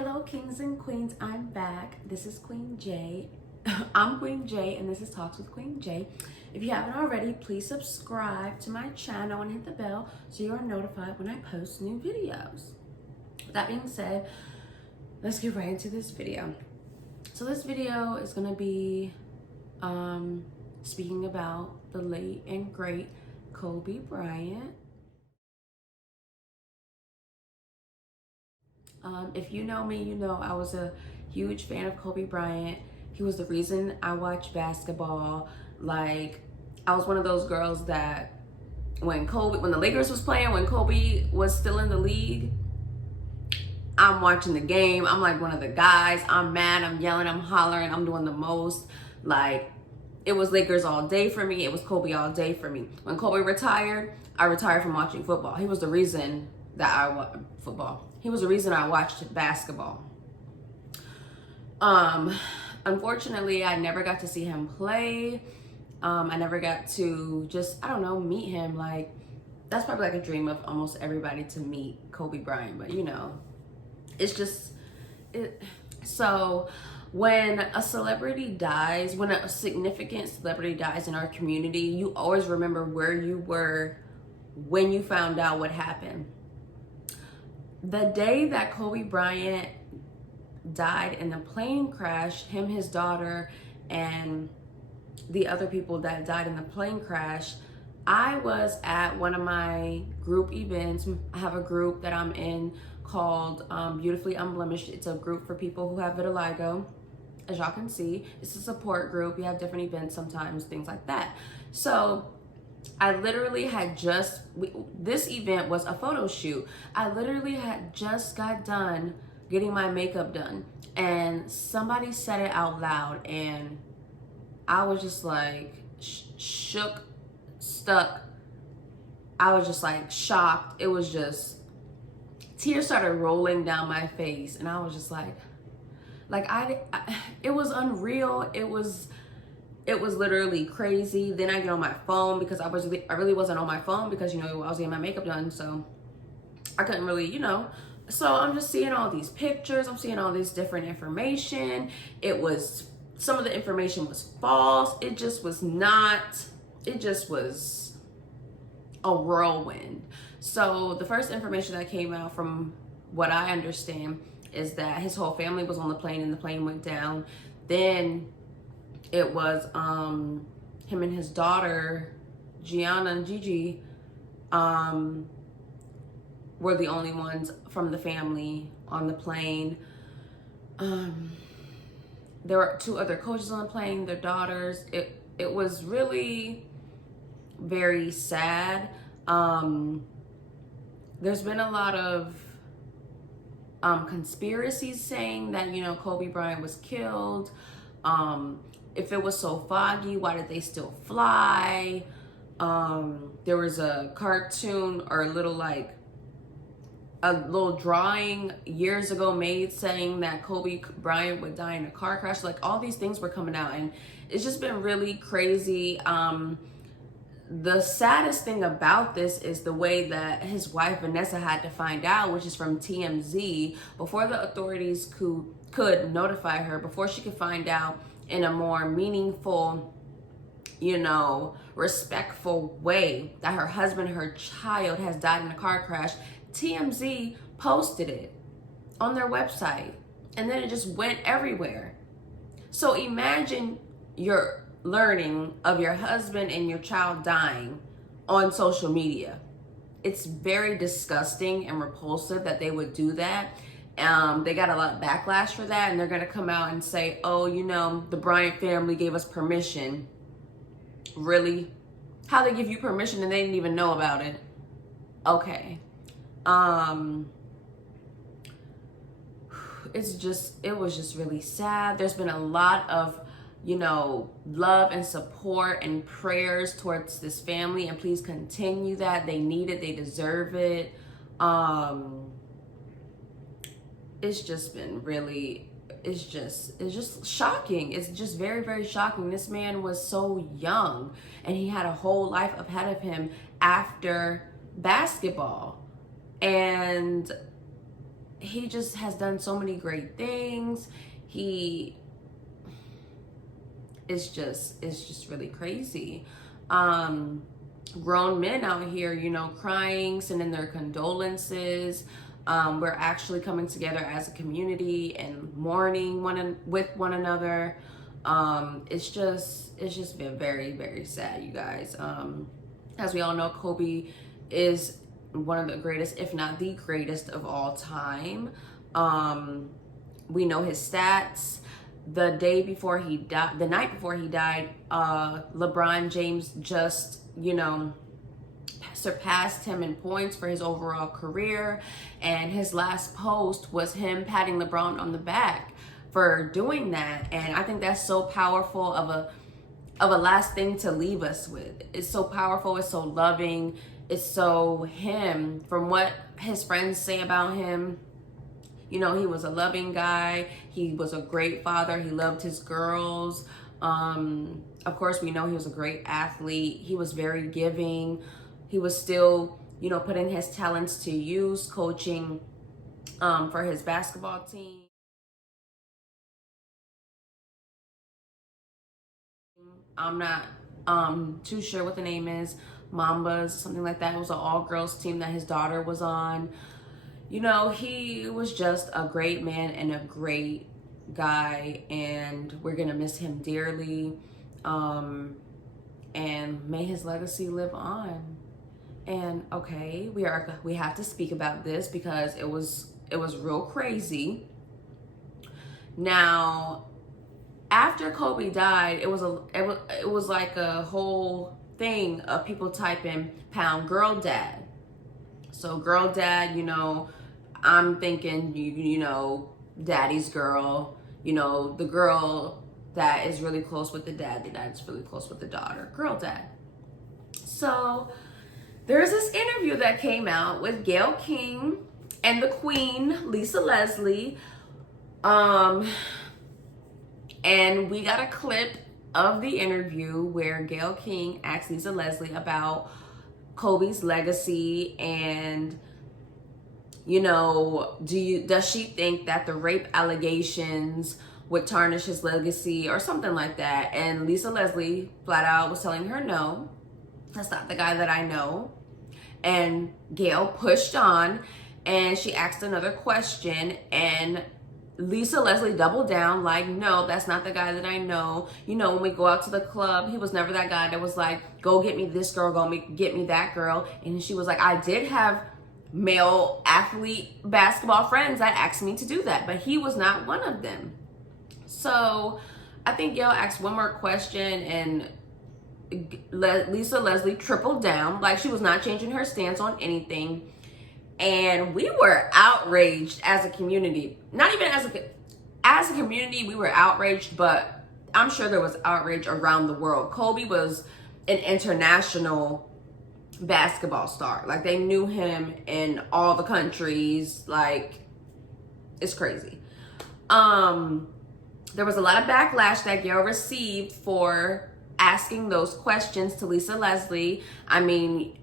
Hello, kings and queens. I'm back. This is Queen J. I'm Queen J, and this is Talks with Queen J. If you haven't already, please subscribe to my channel and hit the bell so you are notified when I post new videos. With that being said, let's get right into this video. So this video is going to be speaking about the late and great Kobe Bryant. If you know me, you know I was a huge fan of Kobe Bryant. He was the reason I watched basketball. Like, I was one of those girls that when the Lakers was playing, when Kobe was still in the league, I'm watching the game. I'm like one of the guys. I'm mad, I'm yelling, I'm hollering, I'm doing the most. Like, it was Lakers all day for me. It was Kobe all day for me. When Kobe retired, I retired from watching football. He was the reason that I watched football. He was the reason I watched basketball. Unfortunately, I never got to see him play. I never got to just, I don't know, meet him. Like, that's probably like a dream of almost everybody to meet Kobe Bryant. But you know, it's just, so when a celebrity dies, when a significant celebrity dies in our community, you always remember where you were when you found out what happened. The day that Kobe Bryant died in the plane crash, him, his daughter, and the other people that died in the plane crash, I was at one of my group events. I have a group that I'm in called Beautifully Unblemished. It's a group for people who have vitiligo. As y'all can see, it's a support group. We have different events sometimes, things like that. So I literally had this event was a photo shoot. I literally had just got done getting my makeup done, and somebody said it out loud, and I was just like stuck. I was just like shocked. It was just, tears started rolling down my face, and I was just like it was unreal. It was literally crazy. Then I get on my phone because I really wasn't on my phone because, you know, I was getting my makeup done, so I couldn't really, you know. So I'm just seeing all these pictures. I'm seeing all this different information. Some of the information was false. It just was a whirlwind. So the first information that came out, from what I understand, is that his whole family was on the plane and the plane went down. Then it was him and his daughter, Gianna and Gigi, were the only ones from the family on the plane. There were 2 other coaches on the plane, their daughters. It was really very sad. There's been a lot of conspiracies saying that, you know, Kobe Bryant was killed. If it was so foggy, why did they still fly? There was a cartoon or a little drawing years ago made saying that Kobe Bryant would die in a car crash. Like, all these things were coming out, and it's just been really crazy. The saddest thing about this is the way that his wife Vanessa had to find out, which is from TMZ, before the authorities could notify her, before she could find out in a more meaningful, you know, respectful way that her husband, her child, has died in a car crash. TMZ posted it on their website, and then it just went everywhere. So imagine you're learning of your husband and your child dying on social media. It's very disgusting and repulsive that they would do that. They got a lot of backlash for that, and they're gonna come out and say, oh, you know, the Bryant family gave us permission. Really? How they give you permission and they didn't even know about it? Okay. It was just really sad. There's been a lot of, you know, love and support and prayers towards this family, and please continue that. They need it, they deserve it. It's just been really, it's just shocking. It's just very, very shocking. This man was so young, and he had a whole life ahead of him after basketball. And he just has done so many great things. He it's just really crazy. Grown men out here, you know, crying, sending their condolences. We're actually coming together as a community and mourning with one another. It's just been very, very sad, you guys. As we all know, Kobe is one of the greatest, if not the greatest of all time. We know his stats. The night before he died, LeBron James just, you know, surpassed him in points for his overall career, and his last post was him patting LeBron on the back for doing that. And I think that's so powerful of a last thing to leave us with. It's so powerful, it's so loving, it's so him. From what his friends say about him, you know, he was a loving guy. He was a great father. He loved his girls. Of course, we know he was a great athlete. He was very giving. He was still, you know, putting his talents to use, coaching for his basketball team. I'm not too sure what the name is. Mamba, something like that. It was an all-girls team that his daughter was on. You know, he was just a great man and a great guy, and we're gonna miss him dearly. And may his legacy live on. And okay, we have to speak about this because it was real crazy. Now, after Kobe died, it was like a whole thing of people typing pound girl dad. So girl dad, you know, I'm thinking, you know, daddy's girl, you know, the girl that is really close with the dad, the dad's really close with the daughter, girl dad. So there's this interview that came out with Gayle King and the Queen, Lisa Leslie. And we got a clip of the interview where Gayle King asked Lisa Leslie about Kobe's legacy, and, you know, does she think that the rape allegations would tarnish his legacy or something like that? And Lisa Leslie flat out was telling her, no, that's not the guy that I know. And Gayle pushed on and she asked another question, and Lisa Leslie doubled down like, no, that's not the guy that I know. You know, when we go out to the club, he was never that guy that was like, go get me this girl, get me that girl. And she was like, I did have male athlete basketball friends that asked me to do that, but he was not one of them. So I think Gayle asked one more question, and Lisa Leslie tripled down, like she was not changing her stance on anything. And we were outraged as a community. Not even as a community, we were outraged, but I'm sure there was outrage around the world. Kobe was an international basketball star. Like, they knew him in all the countries. Like, it's crazy. There was a lot of backlash that Gayle received for asking those questions to Lisa Leslie. I mean,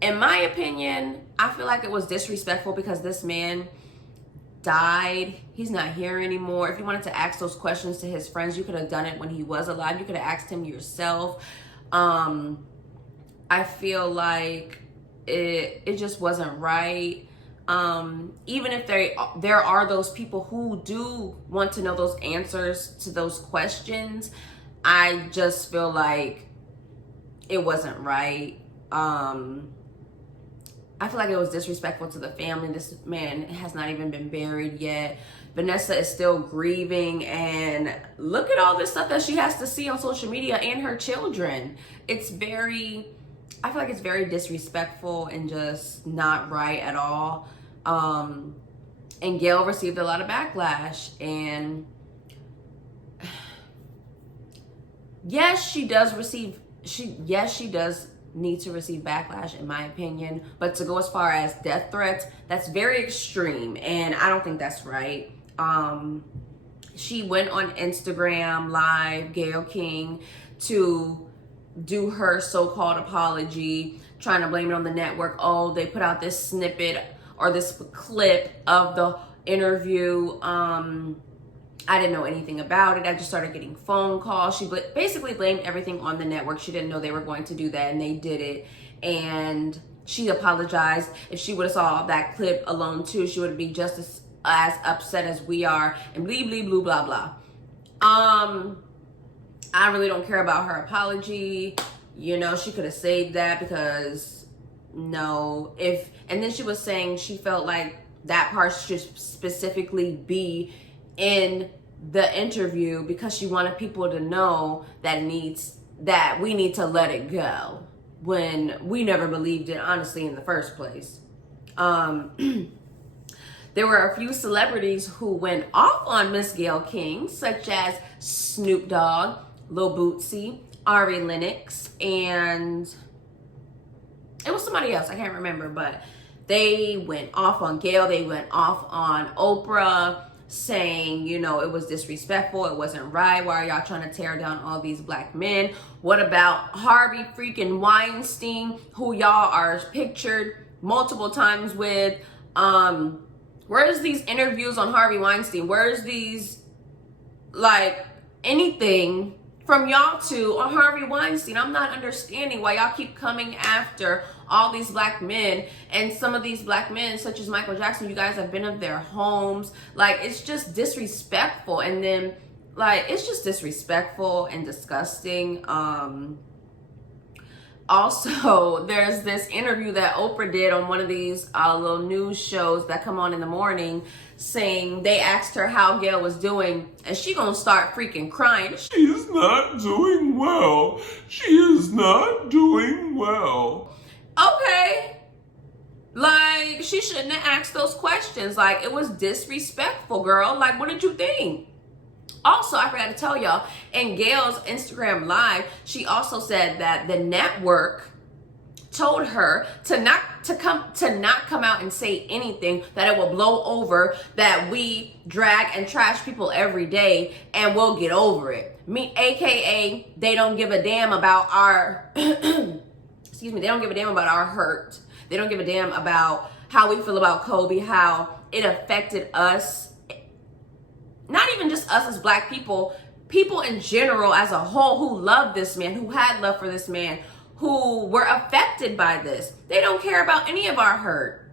in my opinion, I feel like it was disrespectful because this man died. He's not here anymore. If you wanted to ask those questions to his friends, you could have done it when he was alive. You could have asked him yourself. I feel like it just wasn't right. Even if there are those people who do want to know those answers to those questions, I just feel like it wasn't right. I feel like it was disrespectful to the family. This man has not even been buried yet. Vanessa is still grieving, and look at all this stuff that she has to see on social media, and her children. I feel like it's very disrespectful and just not right at all. And Gayle received a lot of backlash, and yes, she does need to receive backlash, in my opinion, but to go as far as death threats, that's very extreme, and I don't think that's right. She went on Instagram Live, Gayle King, to do her so-called apology, trying to blame it on the network. Oh, they put out this snippet or this clip of the interview. I didn't know anything about it. I just started getting phone calls. She basically blamed everything on the network. She didn't know they were going to do that, and they did it. And she apologized. If she would have saw that clip alone too, she would be just as upset as we are, and blee blee blue blah blah. I really don't care about her apology. You know, she could have saved that, because no, and then she was saying she felt like that part should specifically be in the interview because she wanted people to know that we need to let it go, when we never believed it, honestly, in the first place. There were a few celebrities who went off on Miss Gayle King, such as Snoop Dogg, Lil Bootsy, Ari Lennox, and it was somebody else, I can't remember, but they went off on Gayle. They went off on Oprah, saying, you know, it was disrespectful, it wasn't right. Why are y'all trying to tear down all these black men? What about Harvey freaking Weinstein, who y'all are pictured multiple times with? Where's these interviews on Harvey Weinstein? Where's these, like, anything from y'all two on Harvey Weinstein? I'm not understanding why y'all keep coming after all these black men. And some of these black men, such as Michael Jackson, you guys have been of their homes. Like, it's just disrespectful. And then, like, it's just disrespectful and disgusting. Also, there's this interview that Oprah did on one of these little news shows that come on in the morning, saying they asked her how Gayle was doing, and she gonna start freaking crying. She is not doing well. She is not doing well. Okay. Like, she shouldn't have asked those questions. Like, it was disrespectful, girl. Like, what did you think? Also, I forgot to tell y'all, in Gayle's Instagram Live, she also said that the network told her to not come out and say anything, that it will blow over, that we drag and trash people every day and we'll get over it. AKA, they don't give a damn about our excuse me, they don't give a damn about our hurt. They don't give a damn about how we feel about Kobe, how it affected us. Not even just us as black people, people in general as a whole who love this man, who had love for this man, who were affected by this. They don't care about any of our hurt.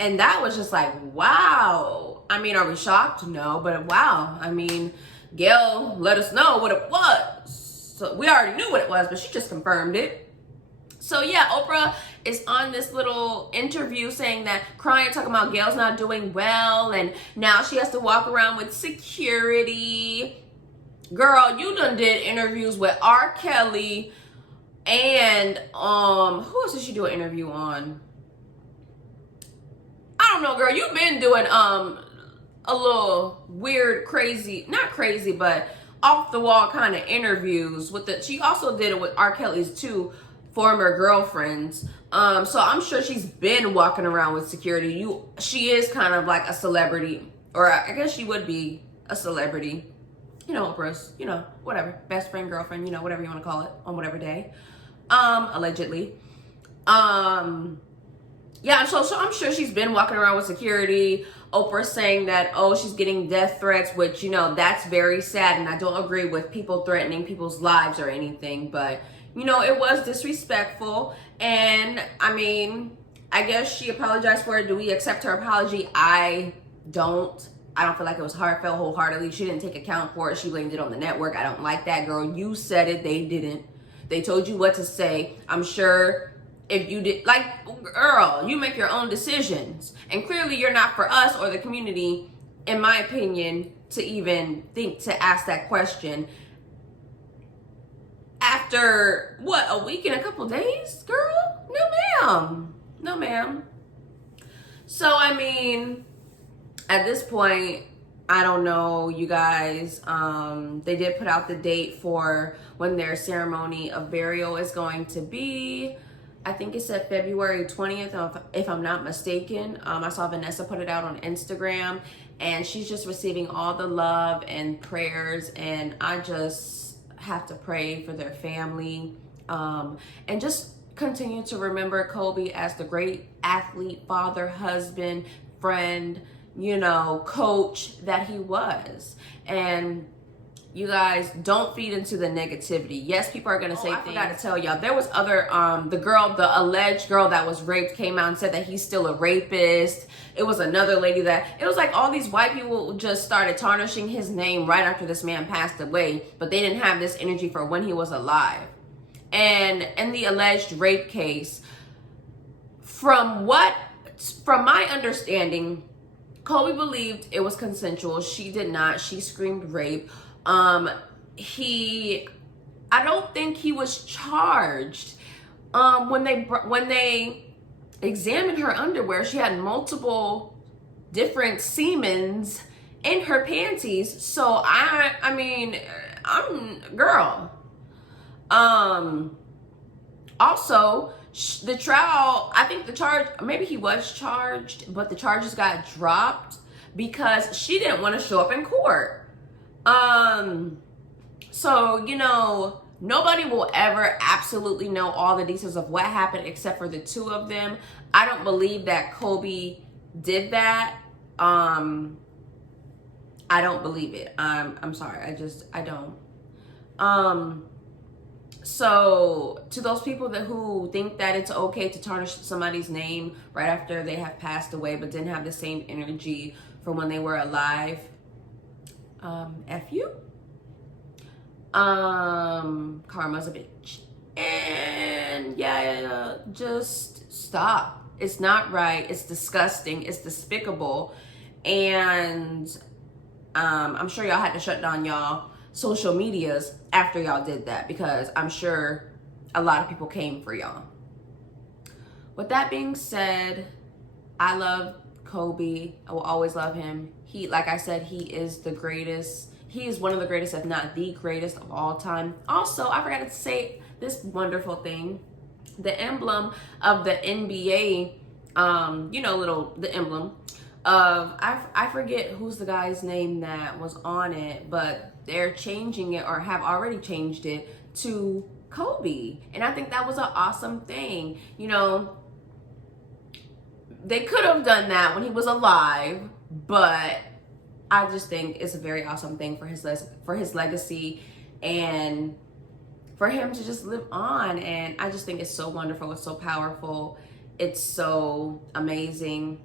And that was just like, wow. I mean, are we shocked? No, but wow. I mean, Gayle let us know what it was. So we already knew what it was, but she just confirmed it. So yeah, Oprah is on this little interview saying that, crying, talking about Gayle's not doing well, and now she has to walk around with security. Girl, you done did interviews with R. Kelly, and who else did she do an interview on? I don't know, girl. You've been doing a little weird, crazy, not crazy, but off the wall kind of interviews with she also did it with R. Kelly's two former girlfriends. So I'm sure she's been walking around with security. She is kind of like a celebrity, or I guess she would be a celebrity. You know, Oprah's, you know, whatever, best friend, girlfriend, you know, whatever you want to call it, on whatever day, allegedly. Yeah, so I'm sure she's been walking around with security. Oprah saying that, oh, she's getting death threats, which, you know, that's very sad, and I don't agree with people threatening people's lives or anything, but you know, it was disrespectful. And I mean, I guess she apologized for it. Do we accept her apology? I don't feel like it was heartfelt wholeheartedly. She didn't take account for it. She blamed it on the network. I don't like that, girl. You said it. They didn't. They told you what to say. I'm sure if you did, like, girl, you make your own decisions. And clearly you're not for us or the community, in my opinion, to even think to ask that question. After, what, a week and a couple days, girl? No, ma'am. No, ma'am. So, I mean, at this point, I don't know, you guys. They did put out the date for when their ceremony of burial is going to be. I think it said February 20th, if I'm not mistaken. I saw Vanessa put it out on Instagram, and she's just receiving all the love and prayers, and I just have to pray for their family, and just continue to remember Kobe as the great athlete, father, husband, friend, you know, coach that he was. And you guys, don't feed into the negativity. Yes, people are gonna say things. I forgot to tell y'all, there was other, the alleged girl that was raped came out and said that he's still a rapist. It was another lady it was like all these white people just started tarnishing his name right after this man passed away, but they didn't have this energy for when he was alive. And in the alleged rape case, from my understanding, Kobe believed it was consensual. She did not. She screamed rape. I don't think he was charged. When they examined her underwear, she had multiple different semens in her panties. So I mean, girl. Also, the trial, I think maybe he was charged, but the charges got dropped because she didn't want to show up in court. So, you know, nobody will ever absolutely know all the details of what happened except for the two of them. I don't believe that Kobe did that. I don't believe it. I'm sorry. I don't. So to those people who think that it's okay to tarnish somebody's name right after they have passed away but didn't have the same energy from when they were alive, F you. Karma's a bitch. And yeah, just stop. It's not right. It's disgusting. It's despicable. And I'm sure y'all had to shut down y'all social medias after y'all did that, because I'm sure a lot of people came for y'all. With that being said, I love Kobe. I will always love him. Like I said, he is the greatest. He is one of the greatest, if not the greatest of all time. Also, I forgot to say this wonderful thing. The emblem of the NBA, the emblem of, I forget who's the guy's name that was on it, but they're changing it, or have already changed it, to Kobe. And I think that was an awesome thing. You know, they could have done that when he was alive, but I just think it's a very awesome thing for his legacy and for him to just live on. And I just think it's so wonderful. It's so powerful. It's so amazing.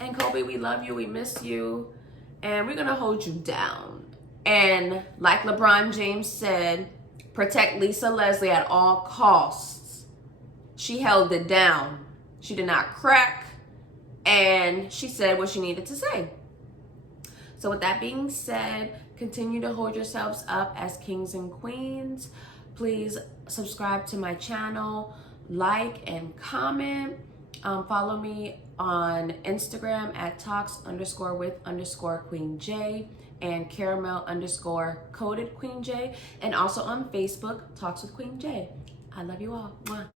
And Kobe, we love you. We miss you. And we're going to hold you down. And like LeBron James said, protect Lisa Leslie at all costs. She held it down. She did not crack. And she said what she needed to say. So with that being said, continue to hold yourselves up as kings and queens. Please subscribe to my channel, like and comment. Follow me on Instagram at talks_with_Queen J and caramel_coded Queen J, and also on Facebook, Talks with Queen J. I love you all. Mwah.